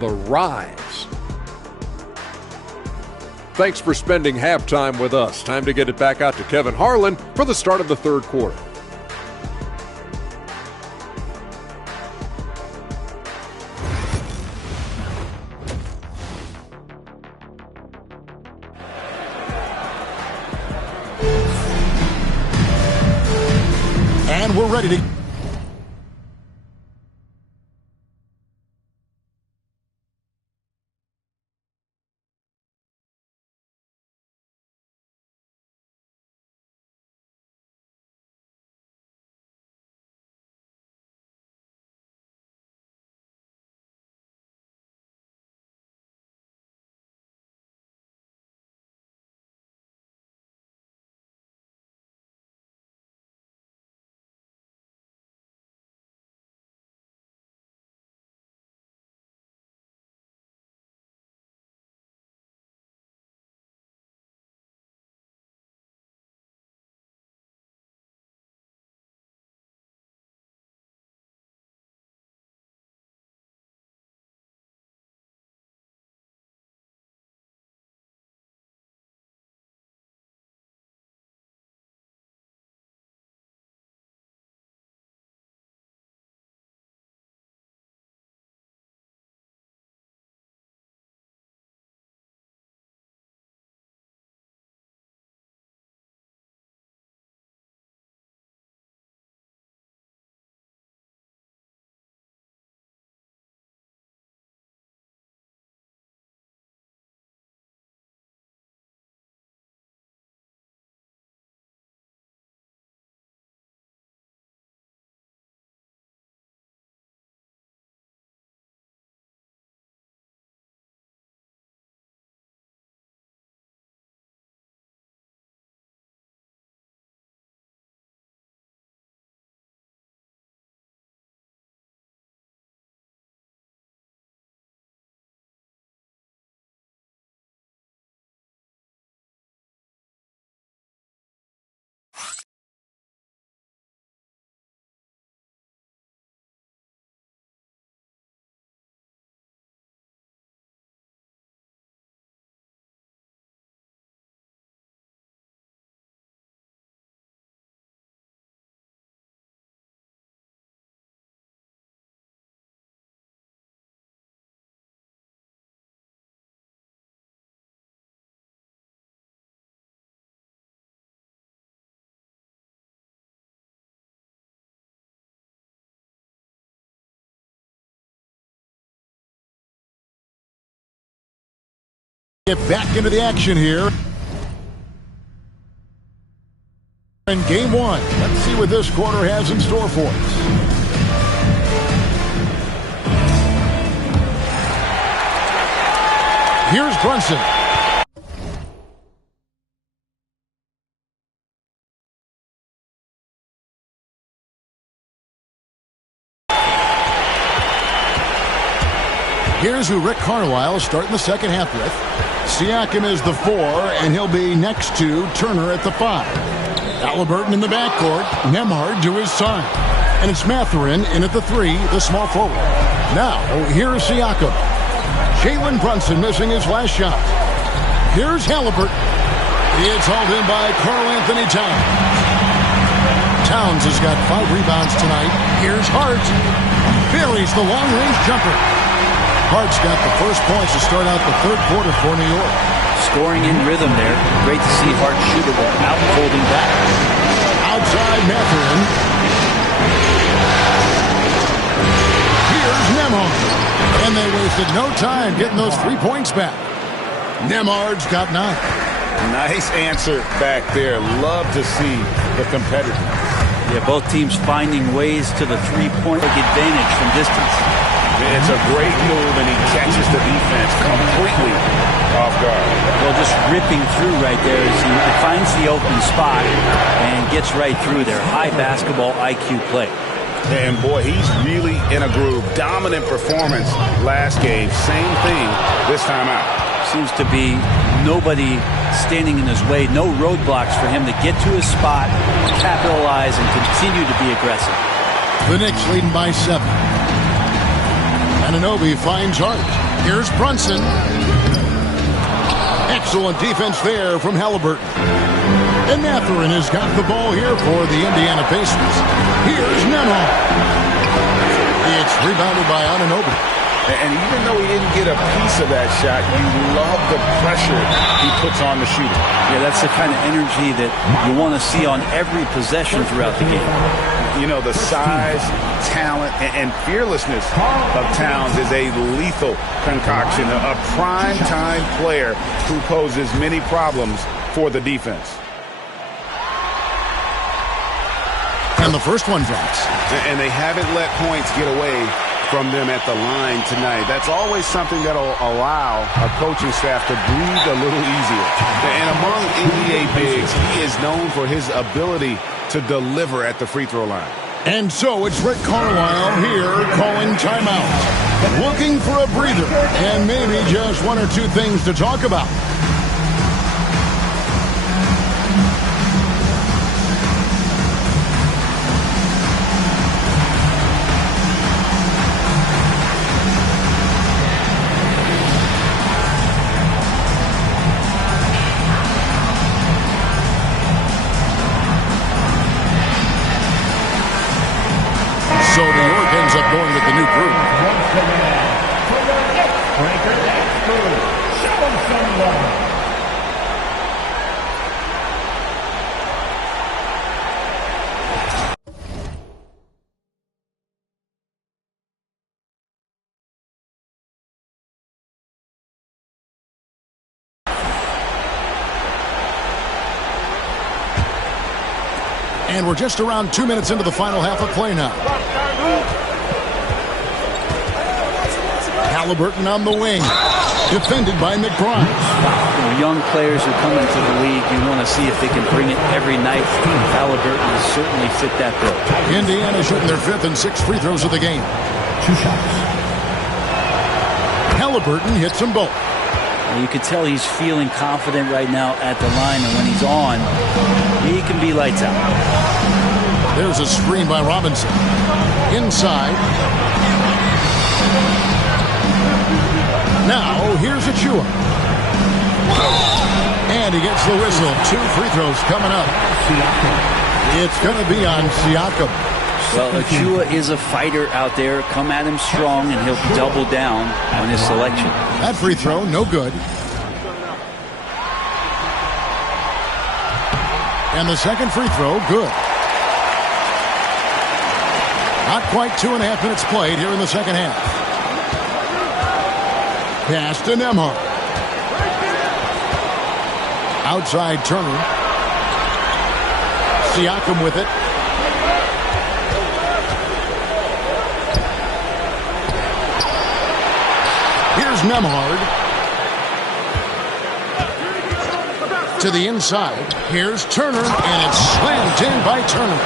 The Rise. Thanks for spending halftime with us. Time to get it back out to Kevin Harlan for the start of the third quarter. And we're ready to... Get back into the action here in game one. Let's see what this quarter has in store for us. Here's Brunson. Here's who Rick Carlisle starting the second half with. Siakam is the 4, and he'll be next to Turner at the 5. Halliburton in the backcourt, Nembhard to his side. And it's Mathurin in at the 3, the small forward. Now, here's Siakam. Jalen Brunson missing his last shot. Here's Halliburton. It's hauled in by Karl-Anthony Towns. Towns has got 5 rebounds tonight. Here's Hart. Buries the long-range jumper. Hart's got the first points to start out the third quarter for New York. Scoring in rhythm there. Great to see Hart shoot it without holding back. Outside Mathurin. Here's Nembhard. And they wasted no time getting those 3 points back. Nembhard's got 9. Nice answer back there. Love to see the competitiveness. Yeah, both teams finding ways to the three-point advantage from distance. It's a great move, and he catches the defense completely off guard. Well, just ripping through right there as he finds the open spot and gets right through there. High basketball IQ play. And, boy, he's really in a groove. Dominant performance last game. Same thing this time out. Seems to be nobody standing in his way. No roadblocks for him to get to his spot, capitalize, and continue to be aggressive. The Knicks leading by 7. Anunoby finds Hart. Here's Brunson. Excellent defense there from Halliburton. And Mathurin has got the ball here for the Indiana Pacers. Here's Nembhard. It's rebounded by Anunoby. And even though he didn't get a piece of that shot, you love the pressure he puts on the shooter. Yeah, that's the kind of energy that you want to see on every possession throughout the game. You know, the size, talent, and fearlessness of Towns is a lethal concoction, a prime-time player who poses many problems for the defense. And the first one drops. And they haven't let points get away from them at the line tonight. That's always something that'll allow a coaching staff to breathe a little easier. And among NBA bigs, he is known for his ability to deliver at the free throw line. And so it's Rick Carlisle here calling timeout. Looking for a breather and maybe just one or two things to talk about. So New York ends up going with the new group. And we're just around 2 minutes into the final half of play now. Halliburton on the wing. Defended by McBride. Young players who come into the league, you want to see if they can bring it every night. Halliburton has certainly fit that bill. Indiana shooting their 5th and 6th free throws of the game. 2 shots. Halliburton hits them both. You can tell he's feeling confident right now at the line, and when he's on, he can be lights out. There's a screen by Robinson. Inside. Now, here's Achua. And he gets the whistle. 2 free throws coming up. It's going to be on Siakam. Well, Achua is a fighter out there. Come at him strong, and he'll double down on his selection. That free throw, no good. And the second free throw, good. Not quite 2.5 minutes played here in the second half. Pass to Nembhard. Outside Turner. Siakam with it. Here's Nembhard. To the inside. Here's Turner, and it's slammed in by Turner.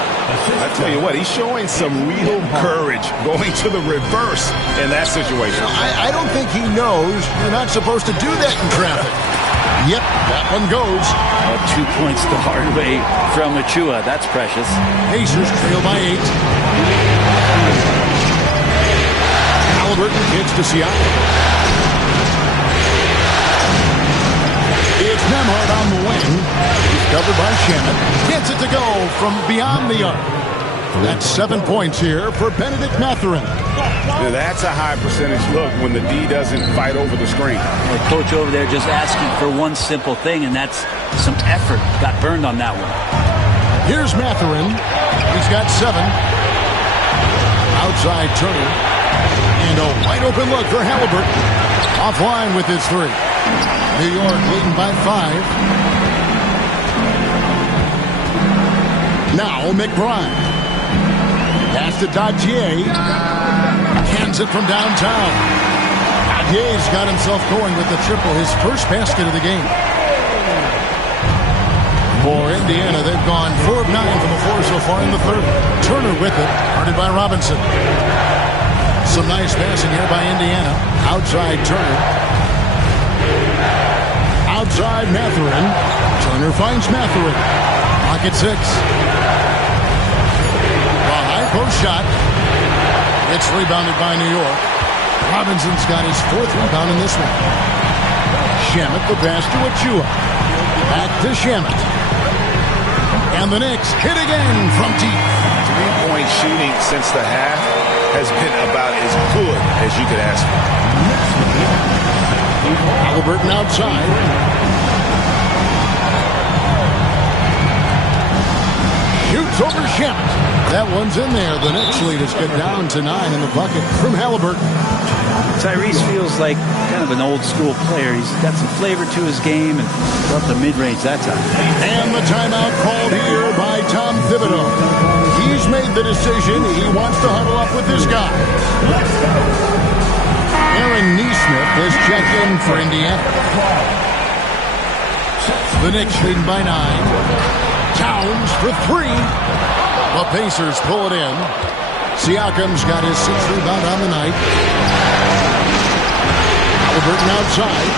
I tell you what, he's showing some real courage going to the reverse in that situation. I don't think he knows you're not supposed to do that in traffic. Yep, that one goes. 2 points the hard way from Achua. That's precious. Pacers trail by 8. Halliburton hits to Siakam. It's Nembhard on the wing. He's covered by Shannon. Gets it to go from beyond the arc. That's 7 points here for Benedict Mathurin. Now that's a high percentage look when the D doesn't fight over the screen. The coach over there just asking for one simple thing, and that's some effort. Got burned on that one. Here's Mathurin. He's got 7. Outside Turner. And a wide open look for Halliburton. Offline with his 3. New York leading by 5. Now McBride. Pass to Dadier. Hands it from downtown. Dadier's got himself going with the triple, his first basket of the game. For Indiana, they've gone 4 of 9 from the floor so far in the third. Turner with it, guarded by Robinson. Some nice passing here by Indiana. Outside Turner. Outside Mathurin. Turner finds Mathurin. Pocket 6. A high post shot. It's rebounded by New York. Robinson's got his 4th rebound in this one. Shamet the pass to Achua. Back to Shamet. And the Knicks hit again from deep. 3-point shooting since the half has been about as good as you could ask for. Halliburton outside. Shoots over Shamet. That one's in there. The Knicks lead has got down to 9 in the bucket from Halliburton. Tyrese feels like kind of an old-school player. He's got some flavor to his game and love the mid-range that time. And the timeout called here by Tom Thibodeau. He's made the decision. He wants to huddle up with his guys. Aaron Nesmith has checked in for Indiana. The Knicks leading by 9. Towns for 3. The Pacers pull it in. Siakam's got his 6th rebound on the night. Halliburton outside.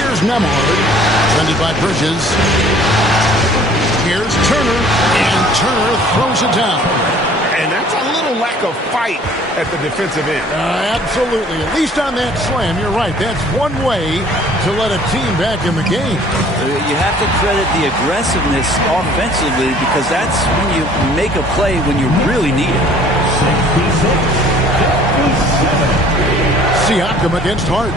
Here's Nembhard, defended by Bridges. Here's Turner, and Turner throws it down. And that's a little lack of fight at the defensive end. Absolutely. At least on that slam, you're right. That's one way to let a team back in the game. You have to credit the aggressiveness offensively because that's when you make a play when you really need it. Siakam against Hart.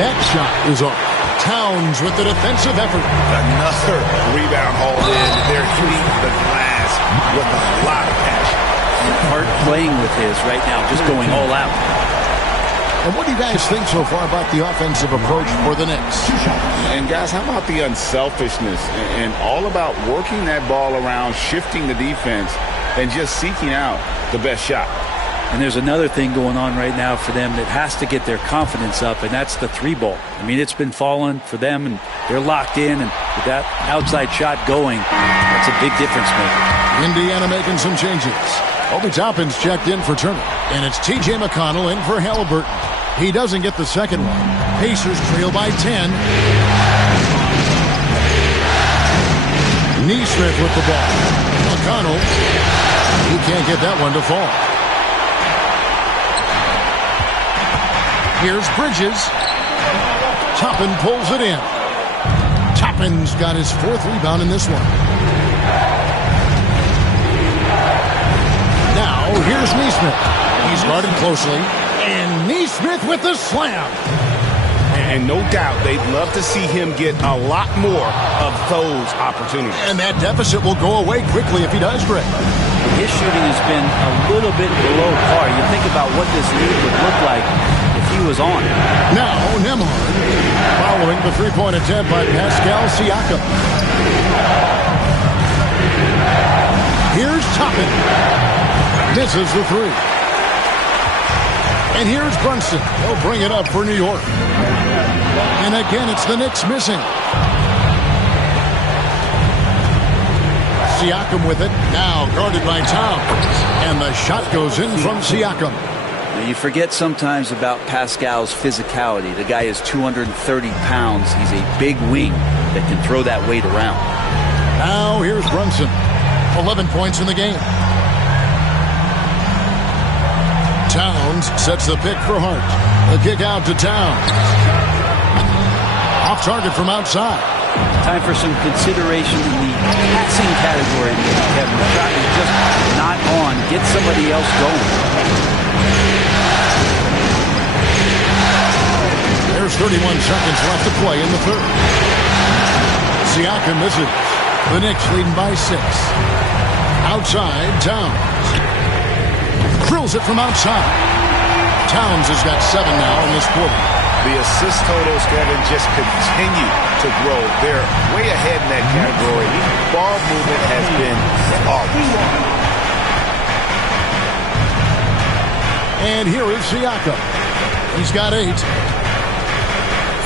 That shot is off. Towns with the defensive effort. Another rebound hauled in. They're hitting the glass with a lot of passion. Hart playing with his right now, just going all out. And what do you guys think so far about the offensive approach for the Knicks? And guys, how about the unselfishness and all about working that ball around, shifting the defense, and just seeking out the best shot. And there's another thing going on right now for them that has to get their confidence up, and that's the 3-ball. I mean, it's been falling for them, and they're locked in, and with that outside shot going, that's a big difference maker. Indiana making some changes. Obi Toppin's checked in for Turner, and it's T.J. McConnell in for Halliburton. He doesn't get the second one. Pacers trail by 10. Nesmith with the ball. McConnell, he can't get that one to fall. Here's Bridges. Toppin pulls it in. Toppin's got his 4th rebound in this one. Now, here's Nesmith. He's guarded closely. And Nesmith with the slam. And no doubt they'd love to see him get a lot more of those opportunities. And that deficit will go away quickly if he does, Greg. His shooting has been a little bit below par. You think about what this lead would look like if he was on. Now, Nembhard following the 3-point attempt by Pascal Siakam. Here's Toppin. Misses the 3. And here's Brunson. He'll bring it up for New York. And again, it's the Knicks missing. Siakam with it. Now guarded by Towns. And the shot goes in from Siakam. Now you forget sometimes about Pascal's physicality. The guy is 230 pounds. He's a big wing that can throw that weight around. Now here's Brunson. 11 points in the game. Towns sets the pick for Hart. The kick out to Towns. Off target from outside. Time for some consideration in the passing category. Kevin, the shot is just not on. Get somebody else going. There's 31 seconds left to play in the 3rd. Siakam misses. The Knicks leading by 6. Outside, Towns. Drills it from outside. Towns has got 7 now in this quarter. The assist totals, Kevin, just continue to grow. They're way ahead in that category. Ball movement has been flawless. And here is Siakam. He's got 8.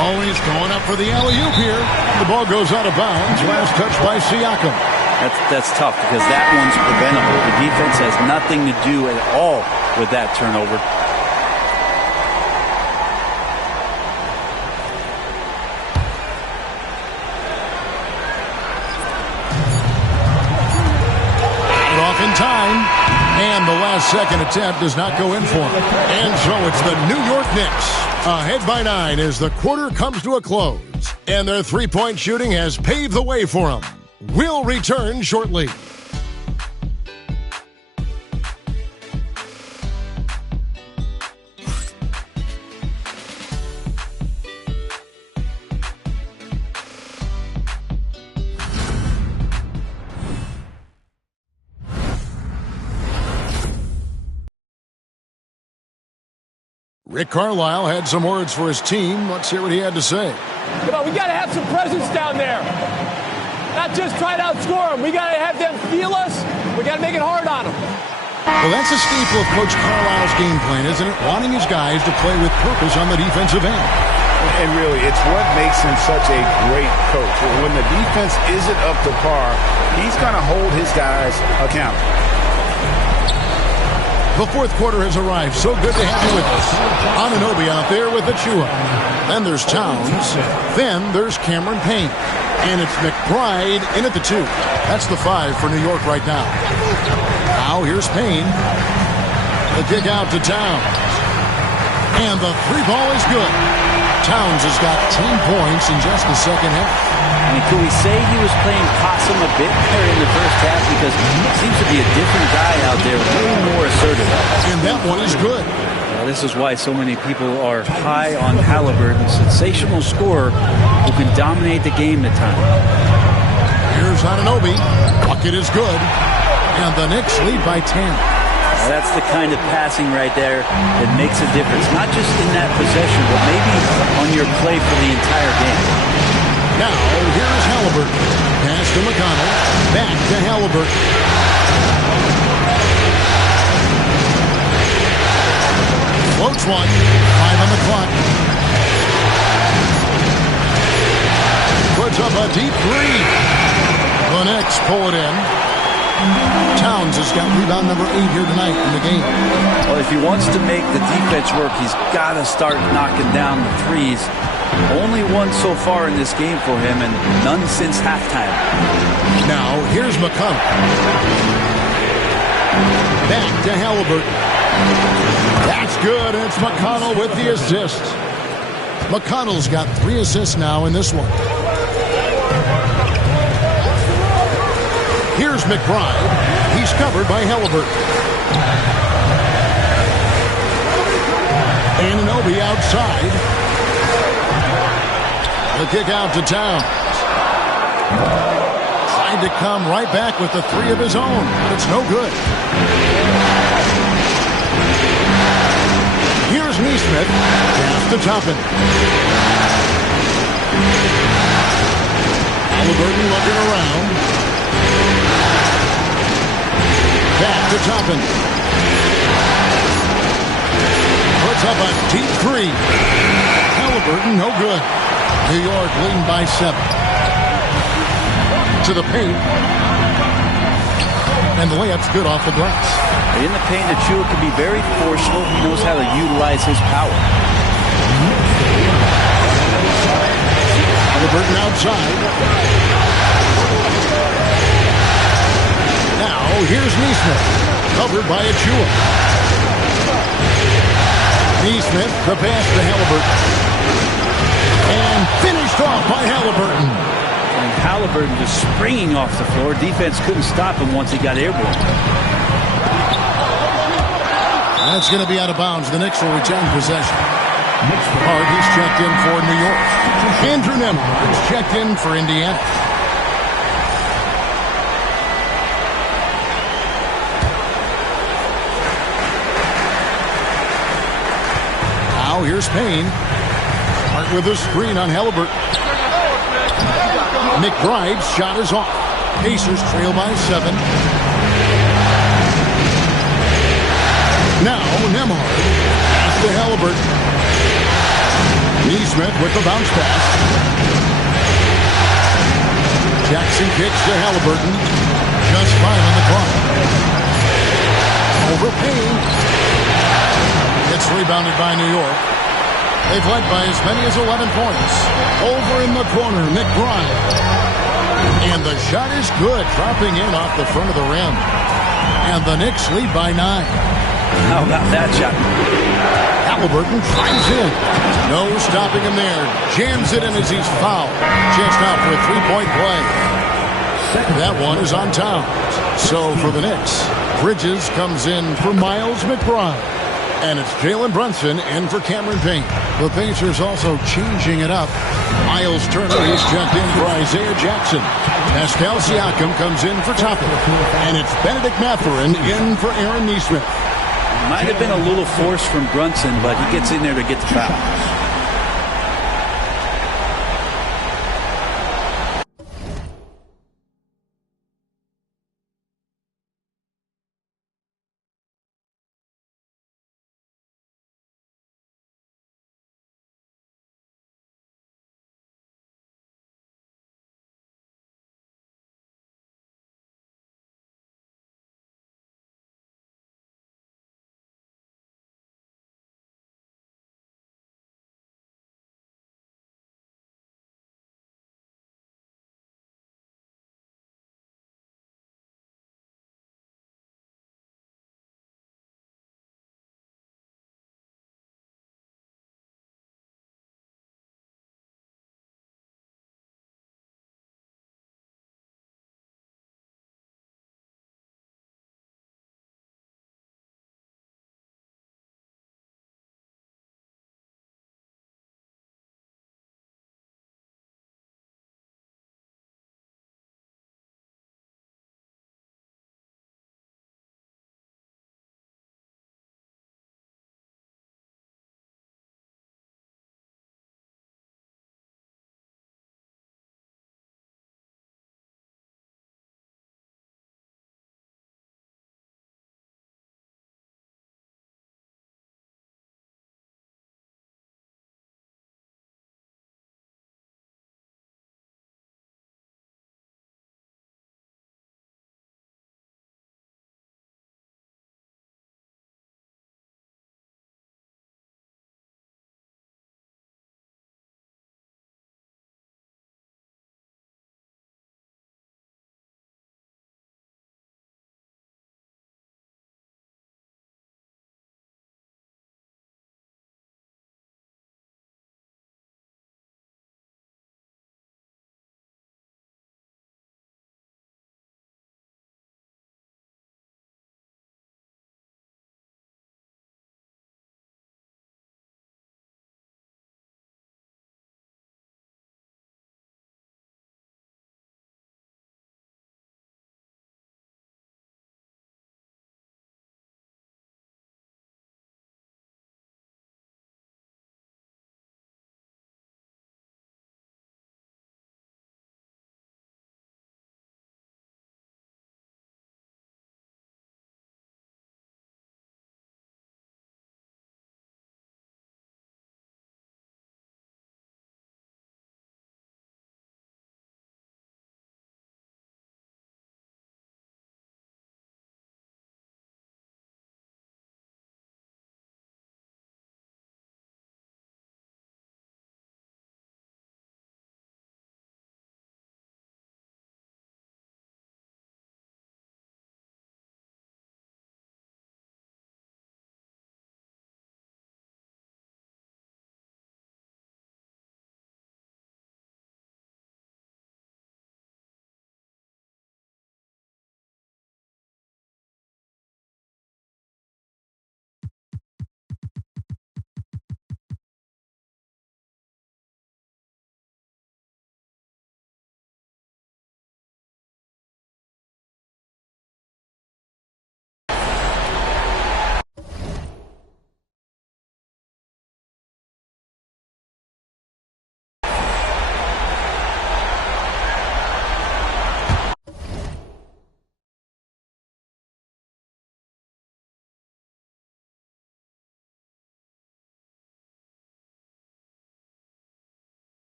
Always going up for the alley-oop here. The ball goes out of bounds. Last touch by Siakam. That's tough because that one's preventable. The defense has nothing to do at all with that turnover. second attempt does not go in for him. And so it's the New York Knicks ahead by 9 as the quarter comes to a close. And their three-point shooting has paved the way for them. We'll return shortly. Rick Carlisle had some words for his team. Let's hear what he had to say. Come on, we got to have some presence down there. Not just try to outscore them. We got to have them feel us. We got to make it hard on them. Well, that's a staple of Coach Carlisle's game plan, isn't it? Wanting his guys to play with purpose on the defensive end. And really, it's what makes him such a great coach. When the defense isn't up to par, he's going to hold his guys accountable. The fourth quarter has arrived. So good to have you with us. Anunoby out there with Achua. Then there's Towns. Then there's Cameron Payne. And it's McBride in at the 2. That's the 5 for New York right now. Now here's Payne. The kick out to Towns. And the 3 ball is good. Towns has got 10 points in just the second half. I mean, could we say he was playing possum a bit there in the first half? Because he seems to be a different guy out there, way more assertive. And that one is good. Well, this is why so many people are high on Halliburton. Sensational scorer who can dominate the game at times. Here's Anunoby. Bucket is good. And the Knicks lead by 10. Well, that's the kind of passing right there that makes a difference. Not just in that possession, but maybe on your play for the entire game. Now, here's Halliburton. Pass to McConnell. Back to Halliburton. Floats one. 5 on the clock. Puts up a deep 3. The Knicks pull it in. Towns has got rebound number 8 here tonight in the game. Well, if he wants to make the defense work, he's got to start knocking down the threes. Only one so far in this game for him, and none since halftime. Now, here's McConnell. Back to Halliburton. That's good, and it's McConnell with the assist. McConnell's got 3 assists now in this one. Here's McBride. He's covered by Halliburton. Anunoby outside. The kick out to Towns. Tried to come right back with the 3 of his own. It's no good. Here's Neesmith. Pass to Toppin. Halliburton looking around. Back to Toppin. Puts up a deep 3. Halliburton, no good. New York leading by 7. To the paint. And the layup's good off the glass. In the paint, Achua can be very forceful. He knows how to utilize his power. Halliburton outside. Now, here's Neesmith. Covered by Achua. Neesmith, the pass to Halliburton. And finished off by Halliburton. And Halliburton just springing off the floor. Defense couldn't stop him once he got airborne. That's going to be out of bounds. The Knicks will retain possession. Hardy's checked in for New York. Andrew Nembhard's checked in for Indiana. Now here's Payne. Hart with a screen on Halliburton. McBride's shot is off. Pacers trail by 7. Now Nembhard. Pass to Halliburton. Neesmith with the bounce pass. Jackson kicks to Halliburton. Just 5 on the clock. Over Payne. It's rebounded by New York. They've led by as many as 11 points. Over in the corner, McBride. And the shot is good, dropping in off the front of the rim. And the Knicks lead by 9. How about that shot? Halliburton drives in. No stopping him there. Jams it in as he's fouled. Just out for a three-point play. That one is on Towns. So for the Knicks, Bridges comes in for Miles McBride. And it's Jalen Brunson in for Cameron Payne. The Pacers also changing it up. Miles Turner is checked in for Isaiah Jackson. Pascal Siakam comes in for Toppin. And it's Benedict Mathurin in for Aaron Nesmith. Might have been a little force from Brunson, but he gets in there to get the foul.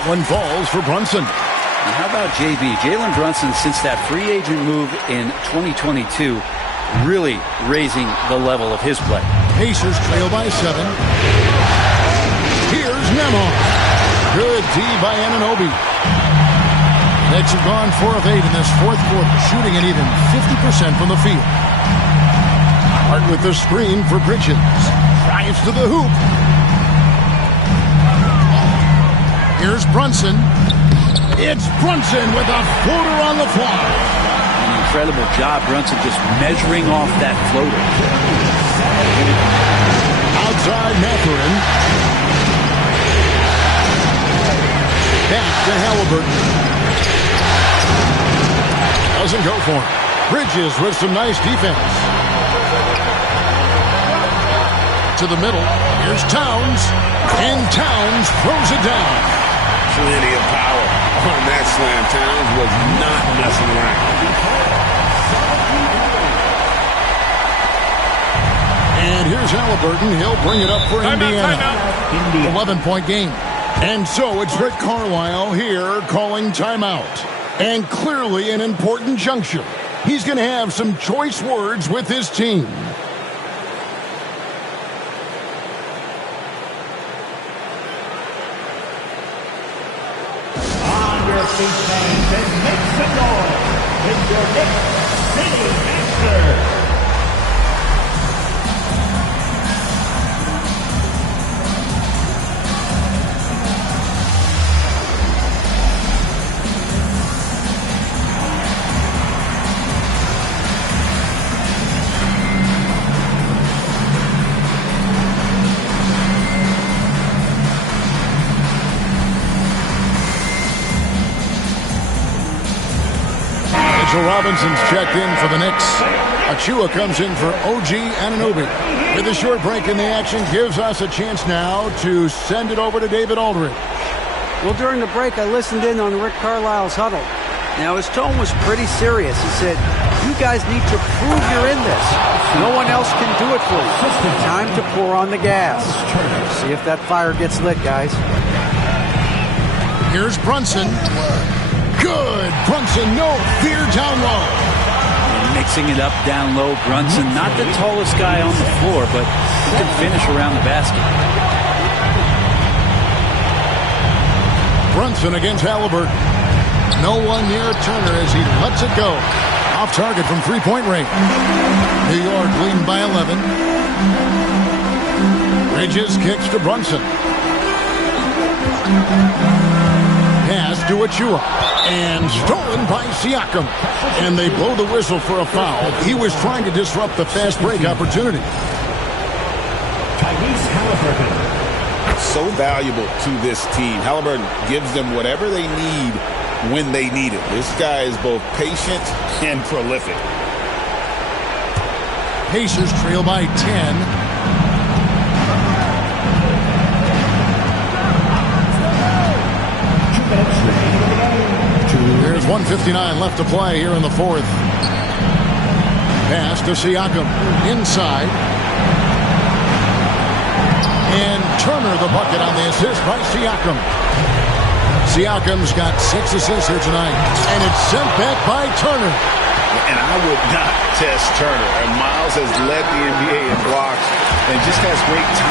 That one falls for Brunson. And how about JB? Jalen Brunson, since that free agent move in 2022, really raising the level of his play. Pacers trail by 7. Here's Nembhard. Good D by Anunoby. Knicks have gone 4 of 8 in this fourth quarter, shooting an even 50% from the field. Hart with the screen for Bridges. Drives to the hoop. Here's Brunson. It's Brunson with a floater on the fly. An incredible job, Brunson, just measuring off that floater. Outside Mathurin. Back to Halliburton. Doesn't go for it. Bridges with some nice defense. To the middle. Here's Towns. And Towns throws it down. Plenty of power on that slam. Towns was not messing around. And here's Halliburton. He'll bring it up for Indiana. 11-point game. And so it's Rick Carlisle here calling timeout. And clearly an important juncture. He's going to have some choice words with his team. On your feet, fans, and make some noise. It's your Knicks City Master. Mitchell Robinson's checked in for the Knicks. Achua comes in for OG Anunoby. With a short break in the action, gives us a chance now to send it over to David Aldridge. Well, during the break, I listened in on Rick Carlisle's huddle. Now, his tone was pretty serious. He said, you guys need to prove you're in this. No one else can do it for you. Time to pour on the gas. See if that fire gets lit, guys. Here's Brunson. Good. Brunson, no fear down low. Mixing it up down low. Brunson, not the tallest guy on the floor, but he can finish around the basket. Brunson against Halliburton. No one near Turner as he lets it go. Off target from three-point range. New York leading by 11. Bridges kicks to Brunson. Pass to Achua. And stolen by Siakam. And they blow the whistle for a foul. He was trying to disrupt the fast break opportunity. So valuable to this team. Halliburton gives them whatever they need when they need it. This guy is both patient and prolific. Pacers trail by 10. There's 1:59 left to play here in the fourth. Pass to Siakam. Inside. And Turner the bucket on the assist by Siakam. Siakam's got 6 assists here tonight. And it's sent back by Turner. And I would not test Turner. And Miles has led the NBA in blocks and just has great time.